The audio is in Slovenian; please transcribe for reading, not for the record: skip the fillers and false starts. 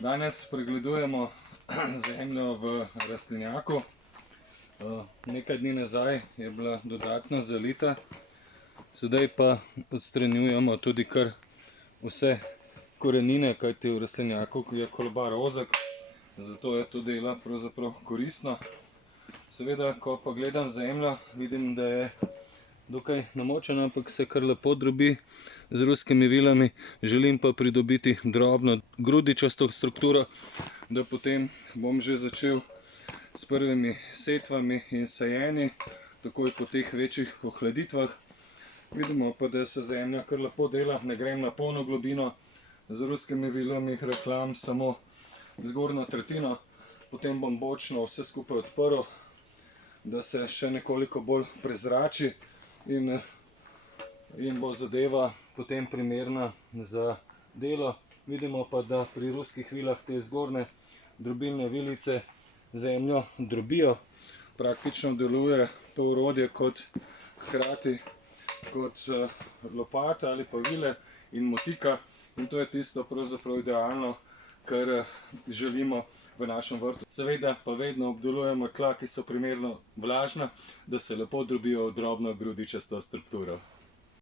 Danes pregledujemo zemljo v rastlinjaku. Nekaj dni nazaj je bila dodatno zalita, sedaj pa odstranjujemo tudi kar vse korenine, kajti v rastlinjaku je kolobar ozek, zato je to delo pravzaprav koristno. Seveda, ko pa gledam zemljo, vidim, da je dokaj namočena, ampak se kar lepo drobi z ruskimi vilami. Želim pa pridobiti drobno grudičasto strukturo, da potem bom že začel s prvimi setvami in sajenji, takoj po teh večjih ohladitvah. Vidimo pa, da se zemlja kar lepo dela, ne grem na polno globino, z ruskimi vilami rahljam samo zgornjo tretjino, potem bom bočno vse skupaj odprl, da se še nekoliko bolj prezrači in bo zadeva potem primerna za delo. Vidimo pa, da pri ruskih vilah te zgornje drobilne vilice zemljo drobijo. Praktično deluje to orodje hkrati kot lopata ali pa vile in motika, in to je tisto pravzaprav idealno, kar želimo v našem vrtu. Seveda pa vedno obdelujemo tla, ki so primerno vlažna, da se lepo drobijo v drobno grudičasto strukturo.